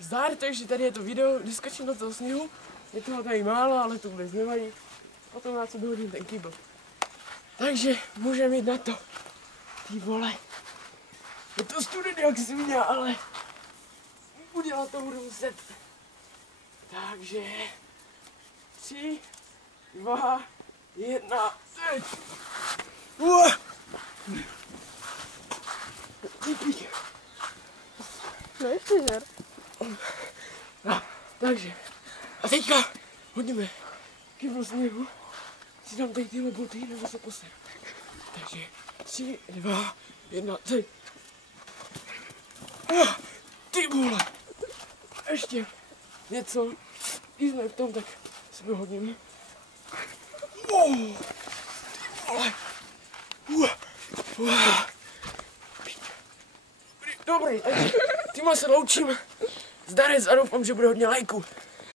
Zdár, takže tady je to video, vyskočím do toho sněhu. Je toho tady málo, ale to vůbec nevadí. Potom na co dohodím ten kýbl. Takže můžeme jít na to. Ty vole. Je to studený jak svině, ale udělat to budu muset. Takže 3, 2, 1, teď. No ještě žer. Takže. A teďka hodíme kýbl sněhu. Si dám tady tyhle boty, nebo se poseru. Takže 3, 2, 1, teď. Ty vole. Ještě něco. Když jsme v tom, tak se vyhodím. Ty vole. Dobrý, takže tímhle se loučím. Zdarec a doufám, že bude hodně lajků.